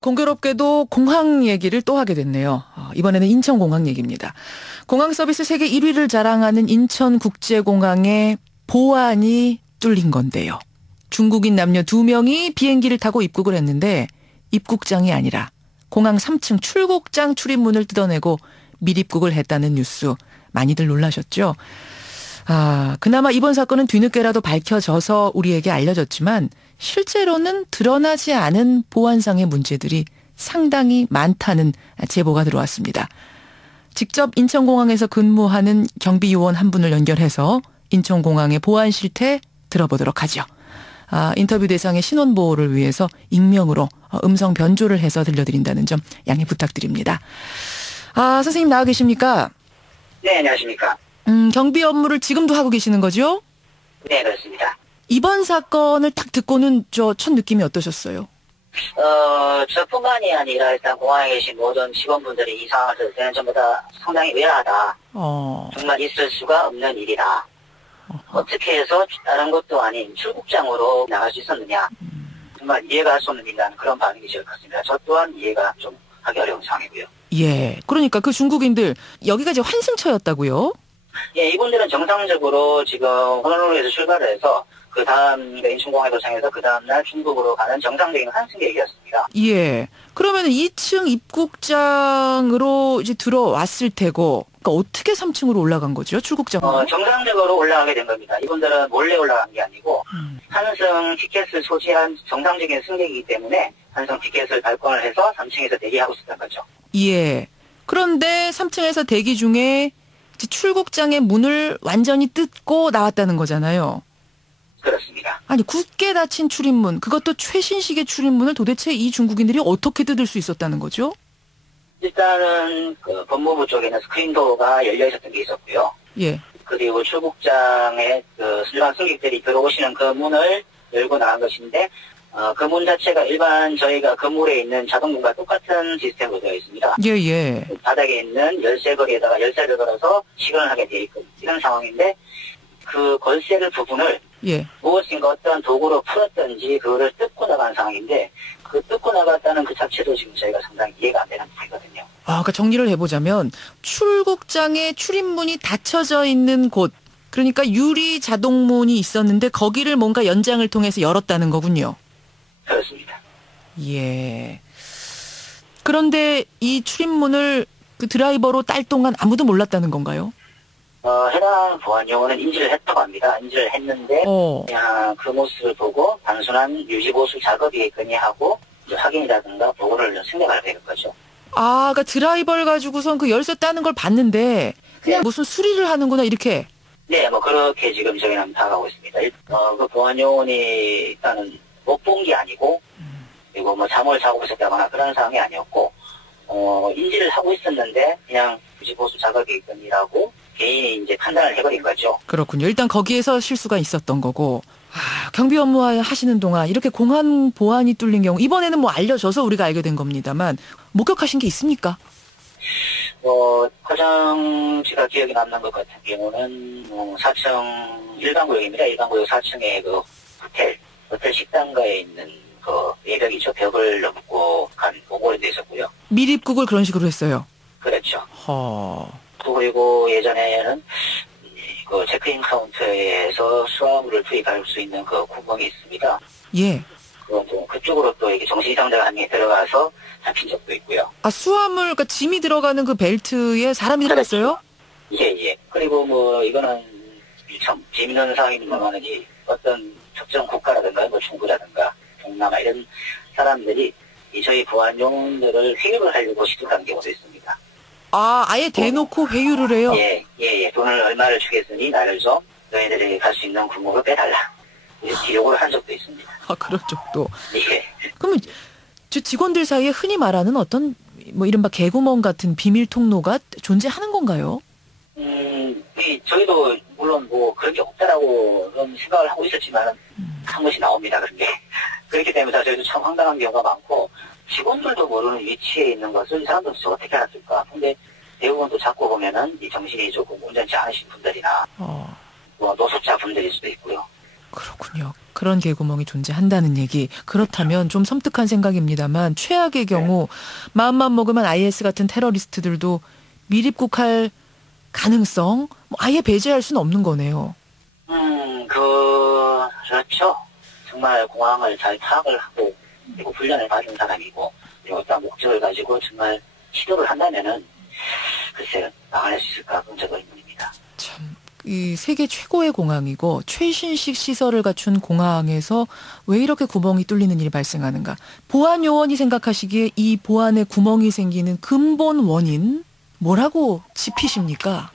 공교롭게도 공항 얘기를 또 하게 됐네요. 이번에는 인천공항 얘기입니다. 공항 서비스 세계 1위를 자랑하는 인천국제공항의 보안이 뚫린 건데요. 중국인 남녀 2명이 비행기를 타고 입국을 했는데 입국장이 아니라 공항 3층 출국장 출입문을 뜯어내고 밀입국을 했다는 뉴스 많이들 놀라셨죠? 그나마 이번 사건은 뒤늦게라도 밝혀져서 우리에게 알려졌지만 실제로는 드러나지 않은 보안상의 문제들이 상당히 많다는 제보가 들어왔습니다. 직접 인천공항에서 근무하는 경비요원 한 분을 연결해서 인천공항의 보안 실태 들어보도록 하죠. 인터뷰 대상의 신원보호를 위해서 익명으로 음성 변조를 해서 들려드린다는 점 양해 부탁드립니다. 선생님 나와 계십니까? 네, 안녕하십니까. 경비 업무를 지금도 하고 계시는 거죠? 네, 그렇습니다. 이번 사건을 딱 듣고는 첫 느낌이 어떠셨어요? 저뿐만이 아니라 일단 공항에 계신 모든 직원분들이 이 상황을 들을 때는 전부 다 상당히 의아하다. 정말 있을 수가 없는 일이다. 어떻게 해서 다른 것도 아닌 출국장으로 나갈 수 있었느냐. 정말 이해가 할 수 없는 일이라는 그런 반응이 제일 컸습니다. 저 또한 이해가 좀 하기 어려운 상황이고요. 예, 그러니까 그 중국인들 여기가 이제 환승처였다고요? 예, 이분들은 정상적으로 지금 호놀룰루에서 출발을 해서 그 다음 인천공항에 도착해서 그 다음날 중국으로 가는 정상적인 환승 계획이었습니다. 예. 그러면 2층 입국장으로 이제 들어왔을 테고, 그러니까 어떻게 3층으로 올라간 거죠? 출국장으로? 정상적으로 올라가게 된 겁니다. 이분들은 몰래 올라간 게 아니고 환승 티켓을 소지한 정상적인 승객이기 때문에 환승 티켓을 발권을 해서 3층에서 대기하고 있었던 거죠. 예. 그런데 3층에서 대기 중에 출국장의 문을 완전히 뜯고 나왔다는 거잖아요. 그렇습니다. 아니 굳게 닫힌 출입문, 그것도 최신식의 출입문을 도대체 이 중국인들이 어떻게 뜯을 수 있었다는 거죠? 일단은 그 법무부 쪽에는 스크린도어가 열려 있었던 게 있었고요. 예. 그리고 출국장에 그 일반 승객들이 들어오시는 그 문을 열고 나간 것인데 그 문 자체가 일반 저희가 건물에 있는 자동문과 똑같은 시스템으로 되어 있습니다. 예. 바닥에 있는 열쇠고리에다가 열쇠를 걸어서 시간을 하게 되어 있고 이런 상황인데 그 걸쇠를 부분을 무엇인가 어떤 도구로 풀었던지 그거를 뜯고 나간 상황인데 그 뜯고 나갔다는 그 자체도 지금 저희가 상당히 이해가 안 되는 부분이거든요. 그러니까 정리를 해보자면 출국장의 출입문이 닫혀져 있는 곳, 그러니까 유리 자동문이 있었는데 거기를 뭔가 연장을 통해서 열었다는 거군요. 그렇습니다. 예. 그런데 이 출입문을 그 드라이버로 딸 동안 아무도 몰랐다는 건가요? 해당 보안요원은 인지를 했다고 합니다. 인지를 했는데 그냥 그 모습을 보고 단순한 유지보수 작업이겠거니 하고 확인이라든가 보고를 생각을 하게 된 거죠. 그러니까 드라이버를 가지고선 그 열쇠 따는 걸 봤는데 그냥 무슨 수리를 하는구나 이렇게. 네, 그렇게 지금 저희는 파악하고 있습니다. 그 보안요원이 일단은 못 본 게 아니고 그리고 잠을 자고 있었다거나 그런 상황이 아니었고 인지를 하고 있었는데 그냥 유지보수 작업이겠거니라고 개인이 이제 판단을 해버린 거죠. 그렇군요. 일단 거기에서 실수가 있었던 거고. 경비 업무 하시는 동안 이렇게 공항 보안이 뚫린 경우 이번에는 알려져서 우리가 알게 된 겁니다만 목격하신 게 있습니까? 가장 제가 기억에 남는 것 같은 경우는 4층 일반구역입니다. 일반구역 4층에 그 호텔 식당가에 있는 그 외벽이죠. 벽을 넘고 간 오골이 있었고요. 밀입국을 그런 식으로 했어요. 그렇죠. 그리고 예전에는 그 체크인 카운터에서 수화물을 투입할 수 있는 그 구멍이 있습니다. 예. 그쪽으로 또 이게 정신 이상자가 한 명이 들어가서 잡힌 적도 있고요. 수화물, 그러니까 짐이 들어가는 그 벨트에 사람이 들어갔어요? 예. 그리고 이거는 참 재밌는 상황입니다만 어떤 특정 국가라든가 중국이라든가 동남아 이런 사람들이 저희 보안용들을 회유를 하려고 시도하는 경우도 있습니다. 아예 대놓고 회유를 해요? 예. 돈을 얼마를 주겠으니 나를 좀 너희들이 갈 수 있는 구멍을 빼달라. 이렇게 요구를 한 적도 있습니다. 그런 적도. 예. 그러면 직원들 사이에 흔히 말하는 어떤 이른바 개구멍 같은 비밀 통로가 존재하는 건가요? 저희도 물론 그런 게 없다라고 그런 생각을 하고 있었지만 한 번씩 나옵니다. 그런 게. 그렇기 때문에 저희도 참 황당한 경우가 많고 직원들도 모르는 위치에 있는 것을 이 사람들은 어떻게 알았을까. 근데 대부분 또 잡고 보면은 이 정신이 조금 온전치 않으신 분들이나 노숙자 분들일 수도 있고요. 그렇군요. 그런 개구멍이 존재한다는 얘기. 그렇다면 좀 섬뜩한 생각입니다만 최악의 경우 마음만 먹으면 IS 같은 테러리스트들도 밀입국할 가능성 아예 배제할 수는 없는 거네요. 그렇죠. 정말 공항을 잘 파악을 하고 그리고 훈련을 받은 사람이고 그리고 어떤 목적을 가지고 정말 시도를 한다면은 글쎄요 막아낼 수 있을까 문제가 의문입니다. 참, 이 세계 최고의 공항이고 최신식 시설을 갖춘 공항에서 왜 이렇게 구멍이 뚫리는 일이 발생하는가? 보안 요원이 생각하시기에 이 보안에 구멍이 생기는 근본 원인 뭐라고 짚으십니까?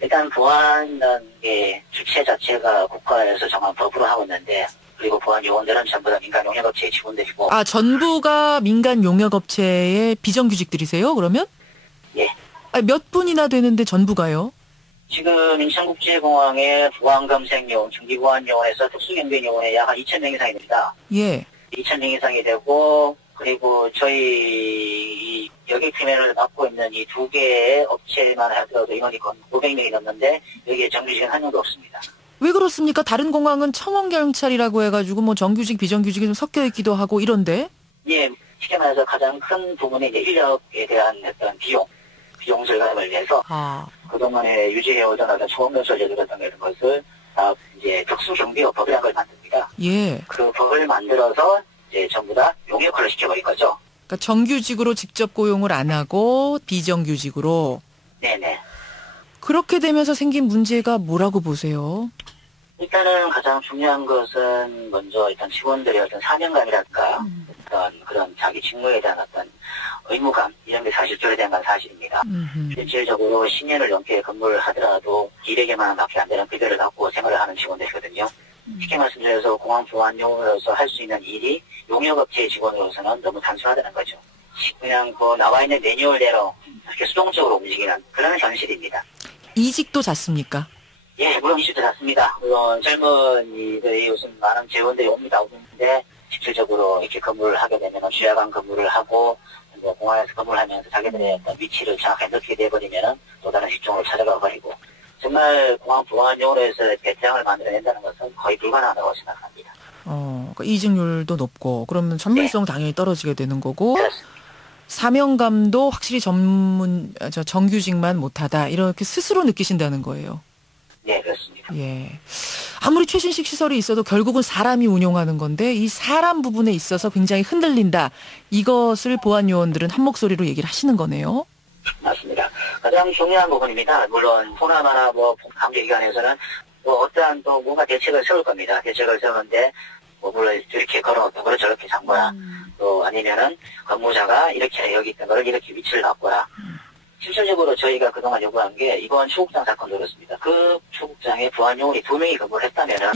일단 보안이라는 게 주체 자체가 국가에서 정한 법으로 하고 있는데 그리고 보안 요원들은 전부 다 민간 용역업체의 직원들이고. 아, 전부가 민간 용역업체의 비정규직들이세요, 그러면? 예. 아니, 몇 분이나 되는데 전부가요? 지금 인천국제공항의 보안검색요원, 중기보안요원에서 특수경비요원에 약 한 2,000명 이상이 됩니다. 예. 2,000명 이상이 되고 그리고 저희 이 여객팀을 맡고 있는 이 두 개의 업체만 하더라도 인원이 거의 500명이 넘는데 여기에 정규직은 한 명도 없습니다. 왜 그렇습니까? 다른 공항은 청원경찰이라고 해가지고 뭐 정규직, 비정규직이 좀 섞여 있기도 하고 이런데? 예, 쉽게 말해서 가장 큰 부분이 이제 인력에 대한 어떤 비용 절감을 위해서 그동안에 유지해오던 어떤 청원경찰 제도 같은 이런 것을 다 이제 특수경비업법이라는 걸 만듭니다. 예. 그 법을 만들어서 이제 전부 다 용역화를 시켜버린 거죠. 그러니까 정규직으로 직접 고용을 안 하고 비정규직으로. 네네. 그렇게 되면서 생긴 문제가 뭐라고 보세요? 일단은 가장 중요한 것은 먼저 일단 직원들의 어떤 사명감이랄까 어떤 그런 자기 직무에 대한 어떤 의무감 이런 게 사실 결여된 건 사실입니다. 실질적으로 10년을 넘게 근무를 하더라도 200여만 원밖에 안 되는 급여를 받고 생활을 하는 직원들이거든요. 쉽게 말씀드려서 공항 보안용으로서 할 수 있는 일이 용역업체의 직원으로서는 너무 단순하다는 거죠. 그냥 그 나와 있는 매뉴얼대로 이렇게 수동적으로 움직이는 그런 현실입니다. 이직도 잦습니까? 예, 물론 이슈도 잦습니다. 물론 젊은이들이 요즘 많은 재원들이 옵니다. 오는데 실질적으로 이렇게 근무를 하게 되면 주야간 근무를 하고 공항에서 근무를 하면서 자기들의 어떤 위치를 정확하게 넣게 돼버리면 또 다른 직종으로 찾아가 버리고 정말 공항 보안용으로 해서 배짱을 만들어낸다는 것은 거의 불가능하다고 생각합니다. 그러니까 이직률도 높고 그러면 전문성 네. 당연히 떨어지게 되는 거고 그렇습니다. 사명감도 확실히 정규직만 못하다 이렇게 스스로 느끼신다는 거예요. 네, 그렇습니다. 예. 아무리 최신식 시설이 있어도 결국은 사람이 운용하는 건데 이 사람 부분에 있어서 굉장히 흔들린다. 이것을 보안 요원들은 한 목소리로 얘기를 하시는 거네요. 맞습니다. 가장 중요한 부분입니다. 물론 호남이나 관계기관에서는 어떠한 또 뭔가 대책을 세울 겁니다. 대책을 세우는데 물론 이렇게 걸어놓던 거를 저렇게 잡거나 또 아니면은 근무자가 이렇게 여기 있던 거를 이렇게 위치를 바꿔라. 실질적으로 저희가 그동안 요구한 게 이번 추국장 사건도 그렇습니다. 그 추국장에 보안요원이 2명이 근무를 했다면은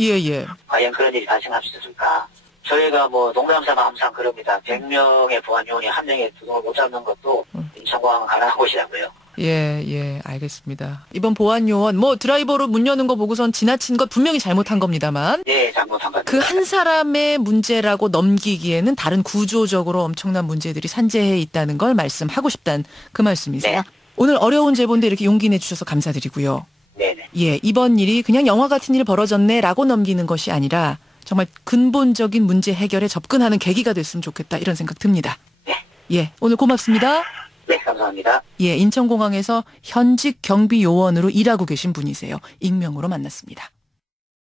과연 그런 일이 발생할 수 있을까? 저희가 농담삼아 항상 그럽니다. 100명의 보안요원이 한 명의 두동을 못 잡는 것도 인천공항은 가능한 곳이라고요. 예, 알겠습니다. 이번 보안요원, 드라이버로 문 여는 거 보고선 지나친 것 분명히 잘못한 겁니다만. 네, 잘못한 겁니다. 그 한 사람의 문제라고 넘기기에는 다른 구조적으로 엄청난 문제들이 산재해 있다는 걸 말씀하고 싶다는 그 말씀이세요? 네. 오늘 어려운 제보인데 이렇게 용기 내주셔서 감사드리고요. 네네. 예, 이번 일이 그냥 영화 같은 일 벌어졌네라고 넘기는 것이 아니라 정말 근본적인 문제 해결에 접근하는 계기가 됐으면 좋겠다 이런 생각 듭니다. 네. 예, 오늘 고맙습니다. 네, 감사합니다. 예, 인천공항에서 현직 경비 요원으로 일하고 계신 분이세요. 익명으로 만났습니다.